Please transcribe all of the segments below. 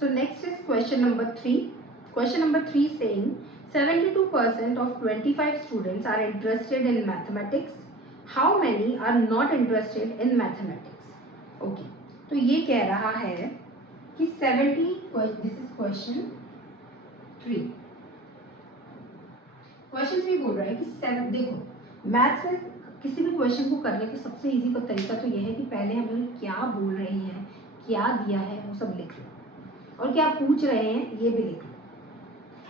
So next is question number 3. Question number 3 saying 72% of 25 students are interested in mathematics. How many are not interested in mathematics? Okay, तो ये कह रहा है कि 70, this is question 3. Question 3 बोल रहा है कि देखो मैथ्स में किसी भी क्वेश्चन को करने का सबसे इजी का तरीका तो यह है कि पहले हम क्या बोल रहे हैं, क्या दिया है वो सब लिख लो और क्या पूछ रहे हैं ये भी लिख लो.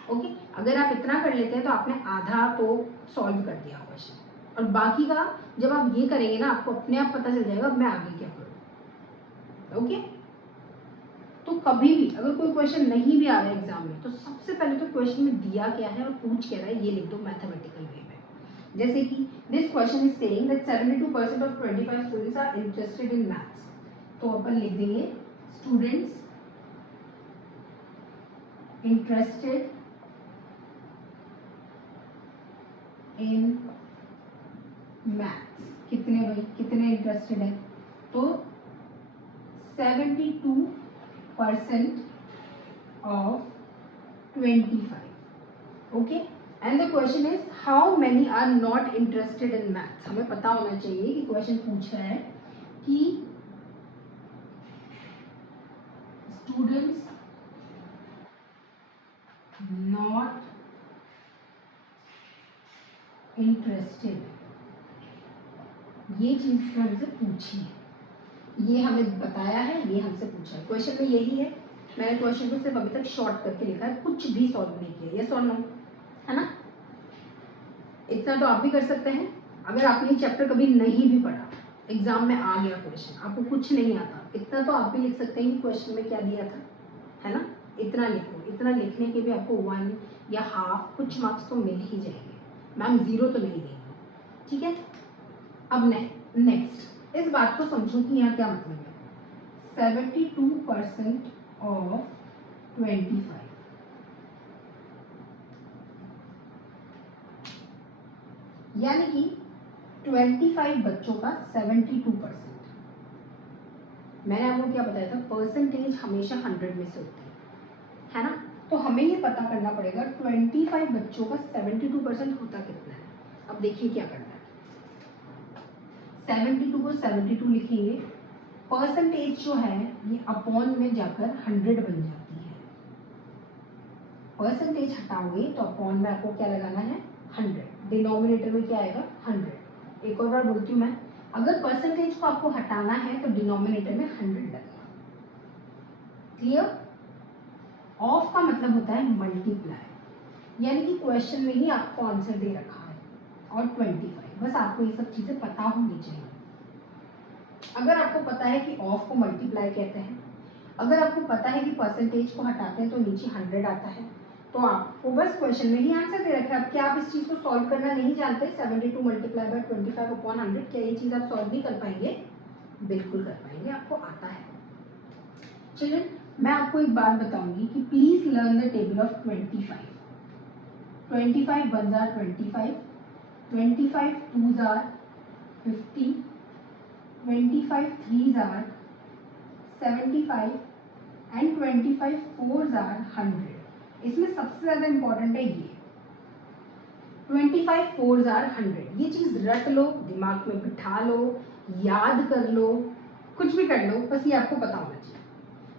ओके, अगर आप इतना कर लेते हैं तो आपने आधा तो सॉल्व कर दिया क्वेश्चन, और बाकी का जब आप ये करेंगे ना आपको अपने आप पता चल जाएगा मैं आगे क्या करूँ. ओके, तो कभी भी अगर कोई क्वेश्चन नहीं भी आ रहा है एग्जाम में तो सबसे पहले तो क्वेश्चन में दिया क्या है और पूछ क्या रहा है ये लिख दो मैथमेटिकल वे में. जैसे कि this question is saying that 72% of 25 students are interested in maths, तो अपन लिख देंगे स्टूडेंट्स इंटरेस्टेड इन मैथ्स. कितने भाई, कितने इंटरेस्टेड है? तो 72% of 25. Okay, and the question is how many are not interested in maths. हमें पता होना चाहिए कि क्वेश्चन पूछ रहा है कि स्टूडेंट्स नॉट इंटरेस्टेड, ये चीज हमसे पूछी है, ये हमें बताया है, ये हमसे पूछा है. क्वेश्चन में यही है. मैंने क्वेश्चन को सिर्फ अभी तक शॉर्ट करके लिखा है, कुछ भी सॉल्व नहीं किया. यस और नो, है ना? इतना तो आप भी कर सकते हैं. अगर आपने चैप्टर कभी नहीं भी पढ़ा, एग्जाम में आ गया क्वेश्चन, आपको कुछ नहीं आता, इतना तो आप भी लिख सकते हैं कि क्वेश्चन में क्या दिया था, है ना? इतना लिखो. इतना लिखने के भी आपको 1 या हाफ कुछ मार्क्स तो मिल ही जाएंगे. मैम 0 तो नहीं देंगे. ठीक है, अब नेक्स्ट इस बात को समझो कि यहाँ क्या मतलब है. 72% ऑफ 25, यानी कि 25 बच्चों का 72%. मैंने आपको क्या बताया था, परसेंटेज हमेशा 100 में से होती है ना? तो हमें ये पता करना पड़ेगा 25 बच्चों का 72% होता कितना है. अब देखिए क्या करना है. 72 को 72 लिखेंगे, परसेंटेज जो है ये अपॉन में जाकर 100 बन जाती है. परसेंटेज हटाओगे तो अपॉन में आपको क्या लगाना है, 100. डिनोमिनेटर में क्या आएगा, 100. एक और बार बोलती हूँ मैं, अगर परसेंटेज को आपको हटाना है तो डिनोमिनेटर में 100 लगेगा. क्लियर? ऑफ का मतलब होता है मल्टीप्लाई, यानी कि क्वेश्चन में ही आपको आंसर दे रखा है, और 25. बस आपको ये सब चीजें पता होनी चाहिए. अगर आपको पता है कि ऑफ को मल्टीप्लाई कहते हैं, अगर आपको पता है कि परसेंटेज को हटाते हैं तो नीचे 100 आता है, तो आपको बस क्वेश्चन में ही आंसर दे रखा है. अब क्या आप इस चीज को सॉल्व करना नहीं जानते? 72 मल्टीप्लाई बाय 25 अपॉन 100, क्या ये चीज आप सॉल्व नहीं कर पाएंगे? बिल्कुल कर पाएंगे, आपको आता है. चलिए मैं आपको एक बात बताऊंगी कि please learn the table of 25. 25 1s are 25, 25 2s are 50, 25 3s are 75 and 25 4s are 100. इसमें सबसे ज्यादा इंपॉर्टेंट है ये 25 4s are 100. ये चीज रट लो, दिमाग में बिठा लो, याद कर लो, कुछ भी कर लो, बस ये आपको पता होना चाहिए.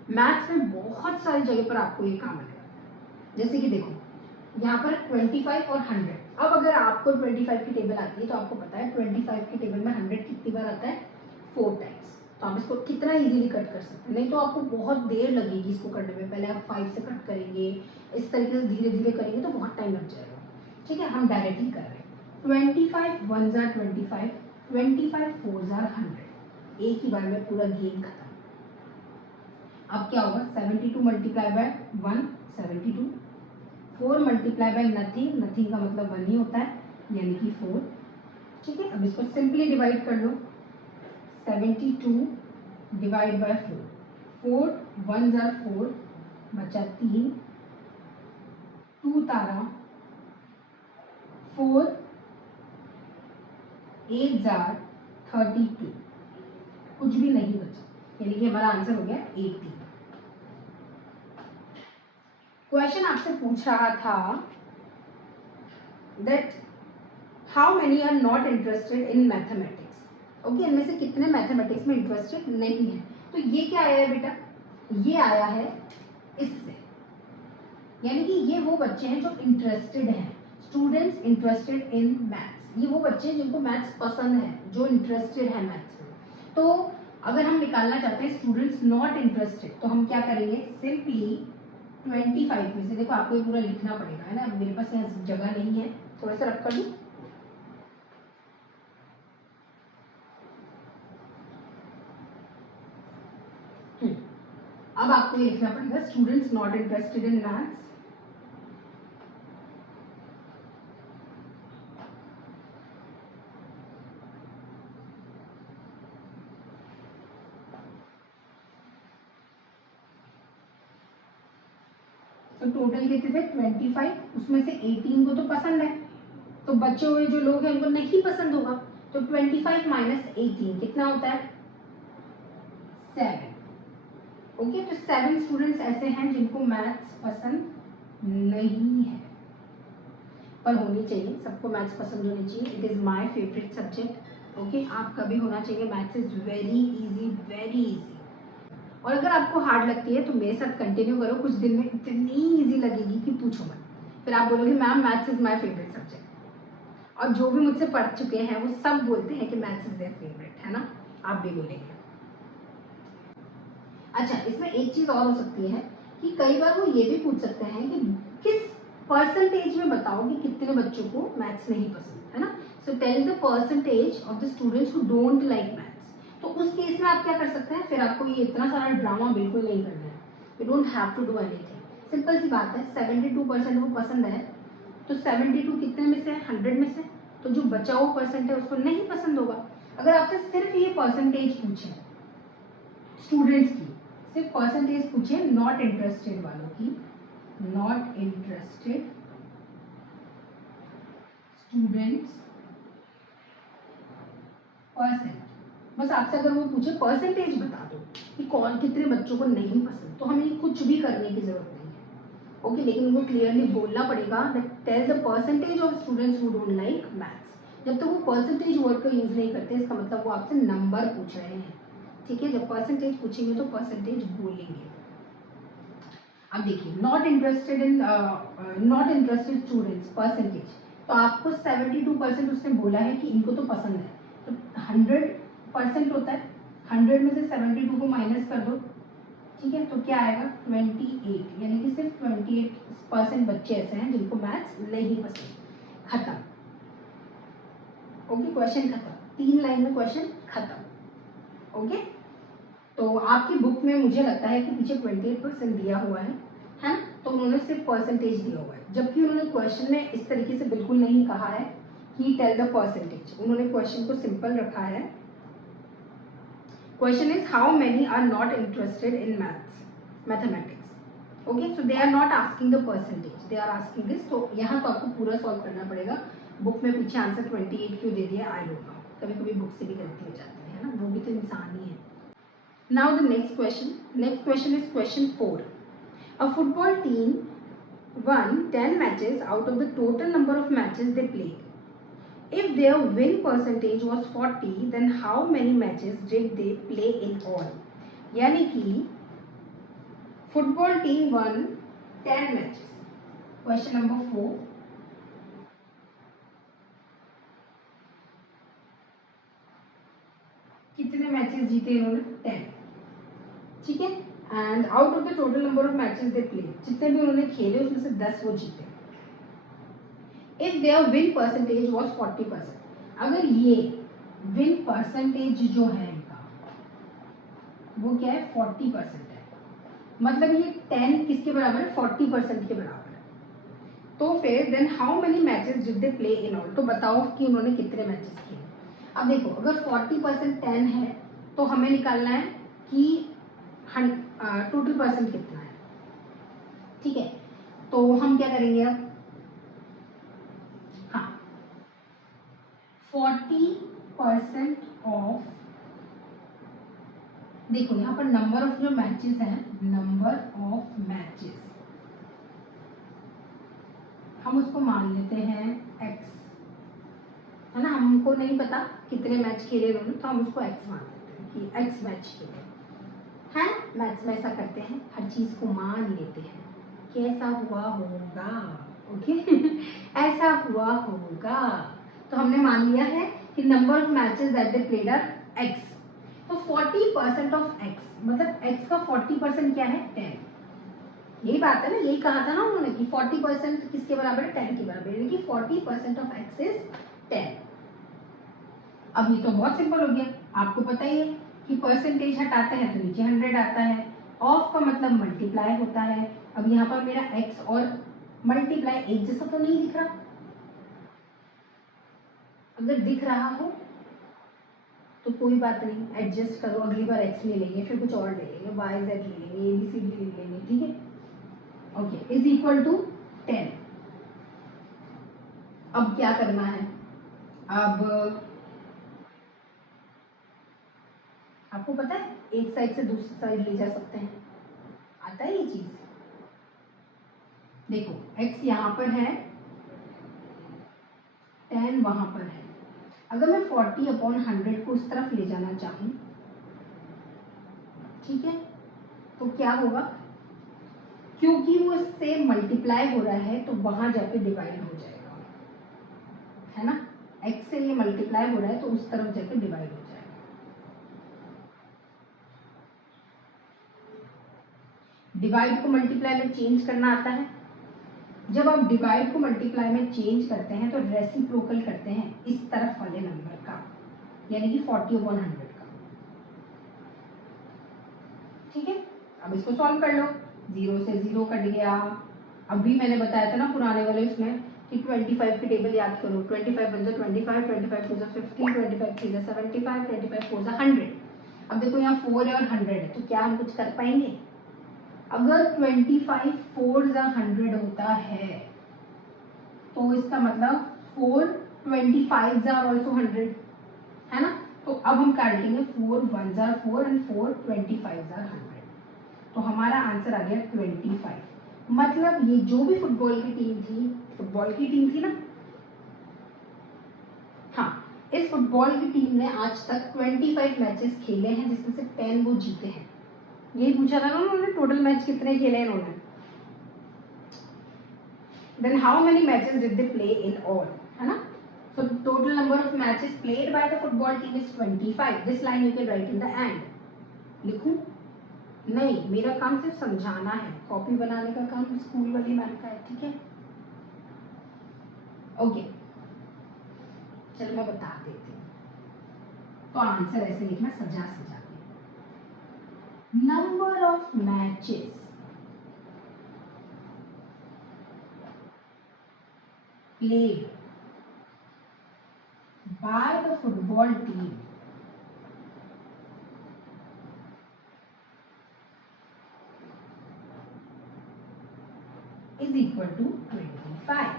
मैथ्स में बहुत सारी जगह पर आपको ये काम आएगा. जैसे कि देखो यहाँ पर 25 और 100. अब अगर आपको 25 की टेबल आती है तो आपको पता है 25 की टेबल में 100 कितनी बार आता है, 4 टाइम्स. तो आप इसको कितना इजीली कट कर सकते हैं. नहीं तो आपको बहुत देर लगेगी इसको करने में. पहले आप 5 से कट करेंगे, इस तरीके से धीरे धीरे करेंगे तो बहुत टाइम लग जाएगा. ठीक है, हम डायरेक्टली कर रहे हैं. 25 1s are 25, 25 4s are 100. एक ही बार में पूरा गेम खत्म. अब क्या होगा, 72 multiply by 1 72, 4 multiply by nothing, nothing का मतलब 1 ही होता है, यानी कि 4. ठीक है, अब इसको सिंपली डिवाइड कर लो. 72 डिवाइड बाय 4, 4 1s are 4, बचा 3, 2 तारा 4 8s are 32. कुछ भी नहीं बचा, यानी कि हमारा आंसर हो गया 80. क्वेश्चन आपसे पूछ रहा था that how many are not interested in mathematics. Okay, इनमें से कितने मैथमेटिक्स में इंटरेस्टेड नहीं है। तो ये क्या आया है बेटा, ये आया है इससे, यानी कि ये वो बच्चे हैं जो इंटरेस्टेड हैं, स्टूडेंट्स इंटरेस्टेड इन मैथ्स। ये वो बच्चे हैं जिनको मैथ्स पसंद है, जो इंटरेस्टेड है मैथ्स में। तो अगर हम निकालना चाहते हैं स्टूडेंट्स नॉट इंटरेस्टेड, तो हम क्या करेंगे, सिंपली 25 में से, देखो आपको ये पूरा लिखना पड़ेगा, है ना, मेरे पास यहाँ जगह नहीं है, थोड़ा सा रख कर दूं। अब आपको ये लिखना पड़ेगा students not interested in maths, तो टोटल कितने थे 25, उसमें से 18 को तो पसंद है, तो बचे हुए जो लोग हैं उनको नहीं पसंद होगा, तो 25 माइनस 18 कितना होता है 7। ओके, तो 7 स्टूडेंट्स ऐसे हैं जिनको मैथ्स पसंद नहीं है, पर होनी चाहिए, सबको मैथ्स पसंद होनी चाहिए। It is my favourite subject. Okay, आपका भी होना चाहिए, maths is very easy, very easy. और अगर आपको हार्ड लगती है तो मेरे साथ कंटिन्यू करो, कुछ दिन में इतनी इजी लगेगी कि पूछो मत, फिर आप बोलोगे ma'am maths is my favourite subject. और जो भी मुझसे पढ़ चुके हैं वो सब बोलते हैं कि मैथ्स इज देयर फेवरेट, है ना, आप भी बोलेंगे। अच्छा, इसमें एक चीज और हो सकती है कि कई बार वो ये भी पूछ सकते हैं कि किस परसेंटेज में बताओ कि कितने बच्चों को मैथ्स नहीं पसंद, है ना। So tell the percentage of the students who don't like maths. तो उस केस में आप क्या कर सकते हैं, फिर आपको ये इतना सारा ड्रामा बिल्कुल नहीं करना है, you don't have to do anything. Simple सी बात है, 72% को पसंद है, तो 72 कितने में से, 100 में से, तो जो बचा हुआ परसेंट है उसको नहीं पसंद होगा। अगर आपसे सिर्फ ये परसेंटेज पूछे स्टूडेंट्स की, सिर्फ परसेंटेज पूछे नॉट इंटरेस्टेड वालों की, नॉट इंटरेस्टेड स्टूडेंट्स परसेंट, बस आपसे अगर वो पूछे परसेंटेज बता दो कि कौन कितने बच्चों को नहीं पसंद, तो हमें कुछ भी करने की जरूरत नहीं है। ओके, लेकिन उनको क्लियरली बोलना पड़ेगा that tell the percentage of students who don't like maths. जब तक वो परसेंटेज वर्ड का यूज नहीं करते, इसका मतलब वो आपसे नंबर पूछ रहे हैं। ठीक है, जब परसेंटेज पूछेंगे तो परसेंटेज बोलेंगे। अब देखिए, नॉट इंटरेस्टेड स्टूडेंट्स परसेंटेज, तो आपको 72% उसने बोला है कि इनको तो पसंद है, तो 100% होता है, 100 में से 72 को माइनस कर दो, ठीक है, तो क्या आएगा 28, यानी कि सिर्फ 28% बच्चे ऐसे हैं जिनको मैथ्स नहीं पसंद। खत्म। ओके, क्वेश्चन खत्म, 3 लाइन में क्वेश्चन खत्म। ओके, तो आपकी बुक में मुझे लगता है कि पीछे 28% दिया हुआ है ना, तो उन्होंने सिर्फ परसेंटेज दिया हुआ है, जबकि उन्होंने क्वेश्चन में इस तरीके से बिल्कुल नहीं कहा है कि टेल द परसेंटेज, उन्होंने क्वेश्चन को सिंपल रखा है। Question is how many are not interested in mathematics. Okay, so they are not asking the percentage, they are asking this. तो यहाँ तो आपको पूरा सॉल्व करना पड़ेगा। बुक में पीछे आंसर 28 क्यों दे दिया, आई डोंट नो, कभी कभी बुक से भी गलती हो जाती है ना, वो भी तो इंसान ही है। Now the next question. Next question is question 4. A football team won 10 matches out of the total number of matches they played. If their win percentage was 40, then how many matches did they play in all? यानी कि football team won 10 matches. Question number 4. कितने matches जीते इन्होंने, 10, ठीक है, and out of the total number of matches they play, जितने भी उन्होंने खेले उसमें से 10 वो जीते। If their win percentage was 40%, अगर ये विन परसेंटेज जो है इनका वो क्या है 40% है, मतलब ये 10 किसके बराबर है 40% के बराबर है, तो फिर then how many matches did they play in all, तो बताओ कि उन्होंने कितने मैचेस खेले। अब देखो, अगर 40% 10 है तो हमें निकालना है कि टोटल परसेंट कितना है, ठीक है, तो हम क्या करेंगे अब, हाँ 40% ऑफ, देखो यहाँ पर नंबर ऑफ जो मैचेस हैं, नंबर ऑफ मैचेस हम उसको मान लेते हैं x, है ना, हमको नहीं पता कितने मैच खेले उन्होंने, तो हम उसको x मान लेते हैं कि x मैच खेले हैं। मैथ्स में ऐसा करते हैं, हर चीज को मान लेते हैं कि ऐसा हुआ होगा, ओके ऐसा हुआ होगा। तो हमने मान लिया है कि number of matches that they played are x, तो 40% ऑफ x, मतलब x का 40% क्या है, 10। यही बात है ना, यही कहा था ना उन्होंने कि 40% किसके बराबर है, 10 के बराबर, यानी कि 40% ऑफ x इज 10। अब ये तो बहुत सिंपल हो गया, आपको पता ही है कि परसेंटेज हटाते हैं तो नीचे 100 आता है, ऑफ का मतलब मल्टीप्लाई होता है। अब यहाँ पर मेरा x और मल्टीप्लाई एक जैसा तो नहीं दिख रहा, अगर दिख रहा हो तो कोई बात नहीं, एडजस्ट करो, अगली बार x ले लेंगे, फिर कुछ और ले लेंगे, y z ले लेंगे, ABCD ले लेंगे, ठीक है। Okay, is equal to 10। अब क्या करना है, अब आपको पता है एक साइड से दूसरी साइड ले जा सकते हैं, आता है ये चीज। देखो x यहाँ पर है, 10 वहां पर है, अगर मैं 40/100 को उस तरफ ले जाना चाहूं, ठीक है, तो क्या होगा, क्योंकि वो इससे मल्टीप्लाई हो रहा है तो वहां जाके डिवाइड हो जाएगा, है ना, x से ये मल्टीप्लाई हो रहा है तो उस तरफ जाके डिवाइड हो जाएगा। डिवाइड को मल्टीप्लाई में चेंज करना आता है, जब आप डिवाइड को मल्टीप्लाई में चेंज करते हैं तो रेसिप्रोकल करते हैं इस तरफ वाले नंबर का, यानी कि 40/100 का, ठीक है। अब इसको सॉल्व कर लो, 0 से 0 कट गया। अभी मैंने बताया था ना पुराने वाले उसमें कि 25 की टेबल याद करो, 25 बन जाए 25, 25 4 50, 25 3 75, 25 4 100। अब देखो यहाँ 4 है और 100 है, तो क्या हम कुछ कर पाएंगे, अगर 25 4 100 होता है तो इसका मतलब 4 25 आर ऑल्सो 100, है ना। तो अब हम काटेंगे 4 1 आर 4 एंड 4 25 आर 100, तो हमारा आंसर आ गया 25। मतलब ये जो भी फुटबॉल की टीम थी ना, हाँ, इस फुटबॉल की टीम ने आज तक 25 मैचेस खेले हैं जिसमें से 10 वो जीते हैं। यही पूछा था ना उन्होंने, टोटल मैच कितने खेले इन्होंने, then how many matches did they play in all, है ना। So total number of matches played by the football team is 25. This line you can write in the end. लिखूं? नहीं, मेरा काम सिर्फ समझाना है, कॉपी बनाने का काम स्कूल वाली मैम का है, ठीक है। ओके, चलो मैं बता देती हूँ, तो आंसर ऐसे लिखना सजा सजा के, number of matches played by the football team is equal to 25.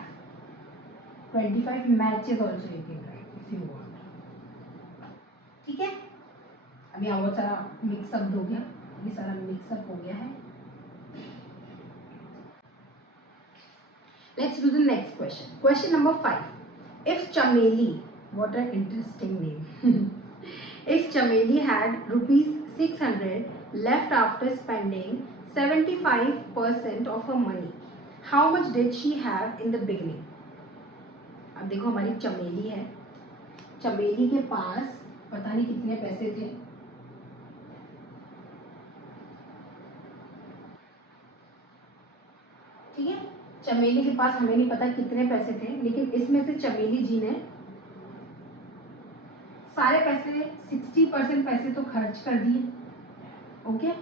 25 matches also you can write if you want, ठीक है। अभी यहाँ बहुत सारा मिक्सअप हो गया, ये सारा मिक्सअप हो गया है। Let's do the next question. Question number 5. If Chameli, what an interesting name. If Chameli had rupees 600 left after spending 75% of her money, how much did she have in the beginning? अब देखो हमारी चमेली है, चमेली के पास पता नहीं कितने पैसे थे, ठीक है। चमेली के पास हमें नहीं पता कितने पैसे थे, लेकिन इसमें से चमेली जी ने सारे पैसे 60% पैसे तो खर्च कर दिए, ओके।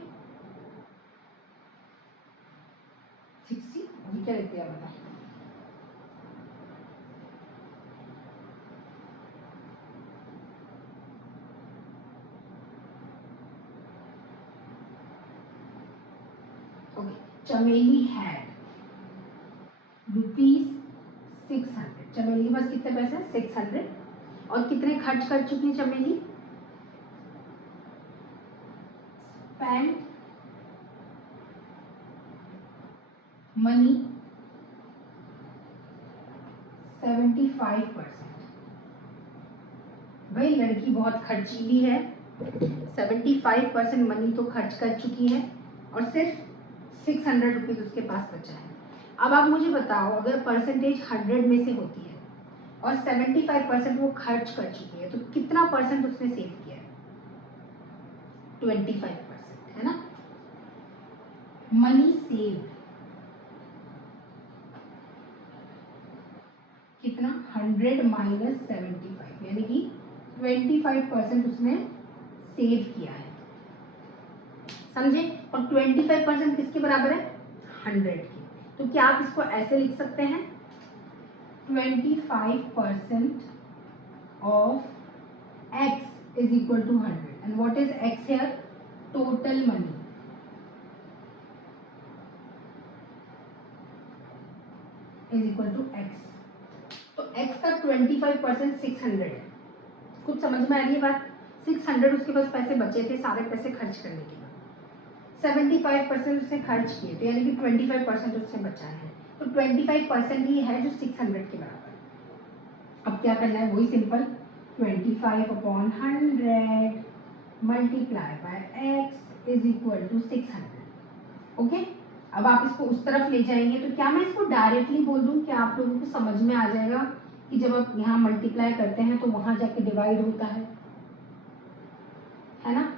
60 अभी क्या लिखते हैं बता, ओके। चमेली हैड रुपीज 600, चमेली के पास कितने पैसे, 600, और कितने खर्च कर चुकी है चमेली, स्पेंड मनी 75%। भाई लड़की बहुत खर्चीली है, 75% मनी तो खर्च कर चुकी है और सिर्फ 600 रुपीज उसके पास बचा है। अब आप मुझे बताओ, अगर परसेंटेज 100 में से होती है और 75% वो खर्च कर चुकी है तो कितना परसेंट उसने सेव किया है? 25%, है ना। मनी सेव कितना? 100 माइनस 75, यानी कि 25% उसने सेव किया है, समझे। और 25% किसके बराबर है? 100 की। तो क्या आप इसको ऐसे लिख सकते हैं, 25% of x is equal to 100, and what is x here? Total money. is equal to x. तो x का 25% 600 है। कुछ समझ में आ रही है बात? 600 उसके पास पैसे बचे थे सारे पैसे खर्च करने के बाद, 75% उसने खर्च किए थे, यानी कि 25% उससे बचा है। तो 25% ही है जो 600 के बराबर। अब क्या करना है? वही simple, 25/100 multiply by x is equal to 600। Okay, अब आप इसको उस तरफ ले जाएंगे तो क्या मैं इसको डायरेक्टली बोल दूं? क्या आप लोगों को समझ में आ जाएगा कि जब आप यहाँ मल्टीप्लाई करते हैं तो वहां जाके डिवाइड होता है ना।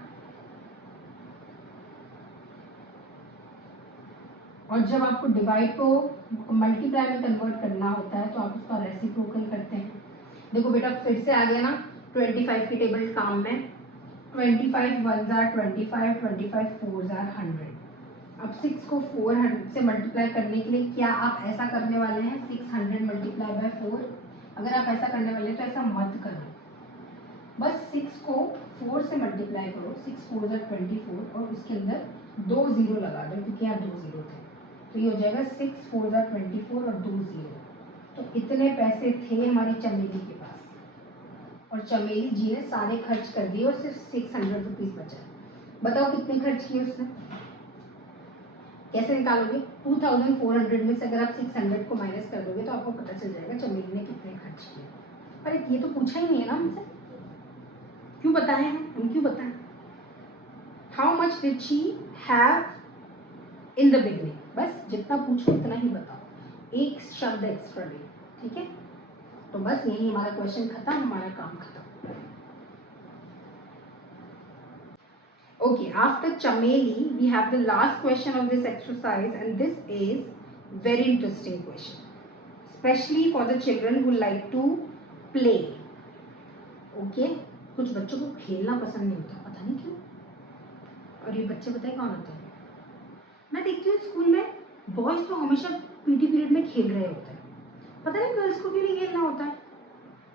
और जब आपको डिवाइड को मल्टीप्लाई में कन्वर्ट करना होता है तो आप उसका रेसिप्रोकल करते हैं। देखो बेटा फिर से आ गया ना 25 की टेबल काम में, 25 1s are 25, 25 4s are 100। अब 6 को 400 से मल्टीप्लाई करने के लिए क्या आप ऐसा करने वाले हैं, 600 मल्टीप्लाई बाय 4? अगर आप ऐसा करने वाले हैं तो ऐसा मत करो, बस 6 को 4 से मल्टीप्लाई करो, 6 4s are 24 और उसके अंदर 2 जीरो लगा दो क्योंकि यहाँ 2 जीरो थे, तो ये हो जाएगा 6 4s are 24 और 2 जीरो। तो इतने पैसे थे हमारी चमेली के पास और चमेली जी ने सारे खर्च कर दिए और सिर्फ 600 रुपीज बचा। बताओ कितने खर्च किए उसने? कैसे निकालोगे? 2400 में से अगर आप 600 को माइनस कर दोगे तो आपको पता चल जाएगा चमेली ने कितने खर्च किए। पर ये तो पूछा ही नहीं है ना हमसे, क्यों बताएं हम क्यों बताएं? How much did she have in the beginning, बस जितना पूछो उतना ही बताओ, एक शब्द एक्स्ट्रा दे, ठीक है। तो बस यही हमारा क्वेश्चन खत्म, हमारा काम खत्म। Okay, after Chameli, we have the last question of this exercise, and this is very interesting question, especially for the children who like to play. Okay, कुछ बच्चों को खेलना पसंद नहीं होता, पता नहीं क्यों। और ये बच्चे बताए कौन होते हैं? मैं देखती हूँ स्कूल में बॉयज तो हमेशा पीटी पीरियड में खेल रहे होते हैं, पता नहीं गर्ल्स को क्यों नहीं खेलना होता है।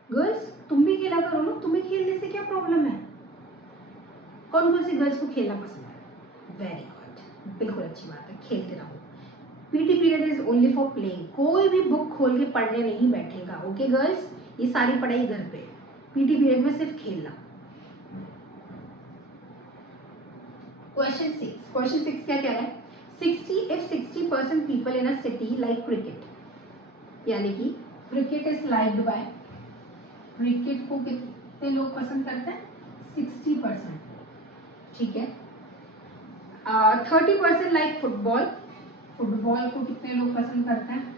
गर्ल्स तुम भी खेला करो ना, तुम्हें खेलने से क्या प्रॉब्लम है? कौन कौन सी गर्ल्स को खेलना पसंद है? वेरी गुड, बिल्कुल अच्छी बात है, खेलते रहो। PT period is only for playing, कोई भी बुक खोल के पढ़ने नहीं बैठेगा। ओके गर्ल्स, ये सारी पढ़ाई घर पे, पीटी पीरियड में सिर्फ खेलना। क्वेश्चन 6 क्या कह रहा है? 60% people in a city like cricket, यानी कि cricket is liked by, cricket को कितने लोग पसंद करते हैं? 60%, ठीक है। 30% लाइक फुटबॉल, फुटबॉल को कितने लोग पसंद करते हैं?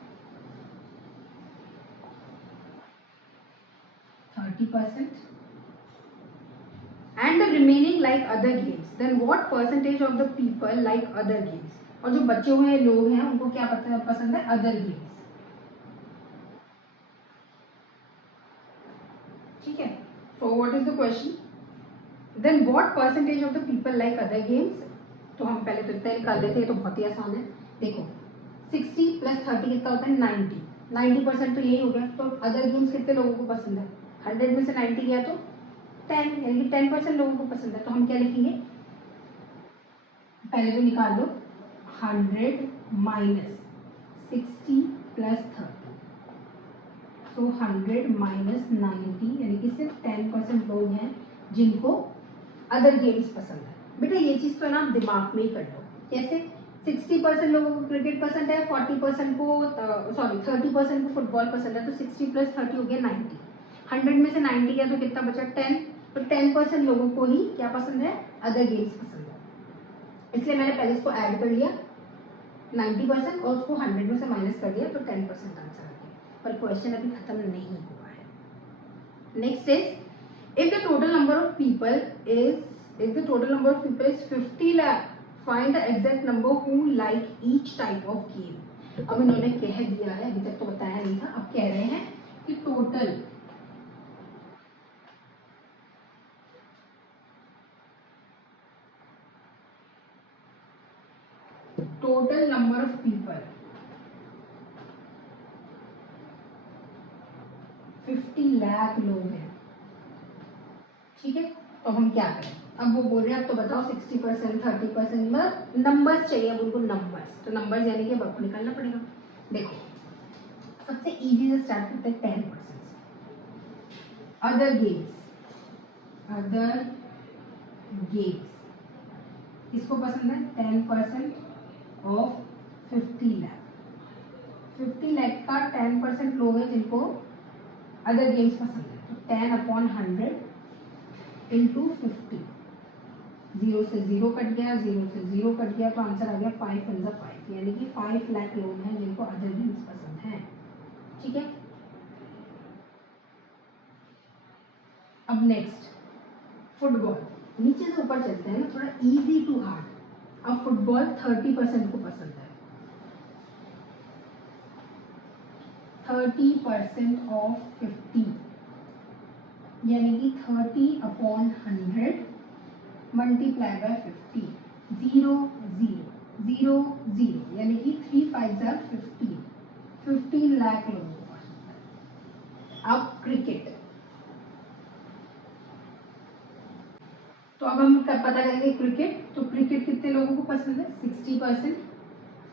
30%। And the remaining like other games, then what percentage of the people like other games? और जो बचे हुए लोग हैं उनको क्या पसंद है? अदर गेम्स, ठीक है। So what is the question? Then what percentage of the people like other games? तो हम पहले तो इतना निकाल देते हैं, तो बहुत ही आसान है। देखो 60 + 30 कितना होता है? 90, 90% तो यही हो गया। तो अदर गेम्स कितने लोगों को पसंद है? 100 में से 90 गया तो 10, यानी कि 10% लोगों को पसंद है। तो हम क्या लिखेंगे? पहले तो निकाल लो 100 माइनस 60 + 30, तो 100 माइनस 90, यानी कि सिर्फ 10% लोग हैं जिनको अदर गेम्स पसंद है। बेटा ये चीज तो ना आप दिमाग में ही कर लो। कैसे? 60% लोगों को क्रिकेट पसंद है, 40% को 30% को फुटबॉल पसंद है, तो 60 + 30 हो गया 90। 100 में से 90 गया तो कितना बचा 10। तो 10% लोगों को ही क्या पसंद है, अदर गेम्स पसंद है। इसलिए मैंने पहले इसको ऐड कर लिया 90% और उसको 100 में से माइनस कर दिया, तो 10% आंसर आ गया। पर क्वेश्चन अभी खत्म नहीं हुआ है। Next is if the total number of people is 50 lakh, find the exact number who like each type of game. अब इन्होंने कह दिया है, अभी तक तो बताया नहीं था, अब कह रहे हैं कि total number of people 50 lakh लोग हैं, ठीक है। तो हम क्या करें, अब वो बोल रहे हैं अब तो बताओ 60%, 30%, मतलब नंबर्स चाहिए अब उनको, नंबर्स। तो नंबर्स यानी कि अब आपको निकालना पड़ेगा। देखो सबसे इजी से स्टार्ट करते हैं 10% से। अदर गेम्स किसको पसंद है, 10% ऑफ 50 लाख। 50 लाख का 10% लोग हैं जिनको अदर गेम्स पसंद है, तो 10/100 इंटू 50। 0 से 0 कट गया, 0 से 0 कट गया, तो आंसर आ गया 5 × 5, यानी कि 5 लाख लोग हैं जिनको अदर गेम्स पसंद है, ठीक है। अब नेक्स्ट फुटबॉल, नीचे से ऊपर चलते हैं ना, थोड़ा इजी टू हार्ड। अब फुटबॉल 30% को पसंद है, 30% ऑफ 50 यानी कि 30/100 मल्टीप्लाई बाय 50। 0 0 0 0 यानी कि 3 5 = 15। 15 लाख लोगों को पसंद है। अब क्रिकेट, तो अब हम पता करेंगे क्रिकेट। तो क्रिकेट कितने लोगों को पसंद है, 60%।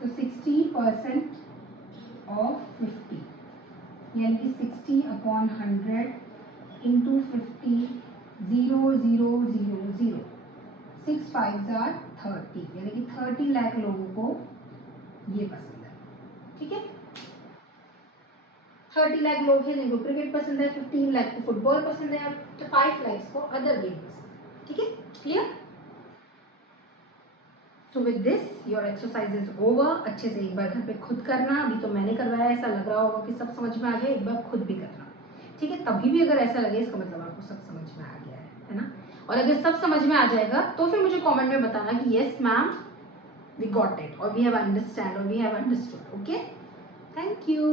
तो 60% ऑफ 50 यानी कि 60/100 इंटू 50। 0 0 0 0 6 5 = 30 यानी कि 30 लाख लोगों को ये पसंद है, ठीक है। 30 लाख लोग हैं जिनको क्रिकेट पसंद है, 15 लाख को फुटबॉल पसंद है, तो 5 लाख को अदर गेम पसंद है, ठीक है। Clear? So with this your exercise is over. अच्छे से एक बार घर पे खुद करना। अभी तो मैंने करवाया, ऐसा लग रहा होगा कि सब समझ में आ गया, एक बार खुद भी करना, ठीक है। तभी भी अगर ऐसा लगे इसका मतलब आपको सब समझ में आ गया है ना। और अगर सब समझ में आ जाएगा तो फिर मुझे कमेंट में बताना कि yes ma'am we got it, और वी हैव अंडरस्टैंड, और we have understood. Okay, thank you.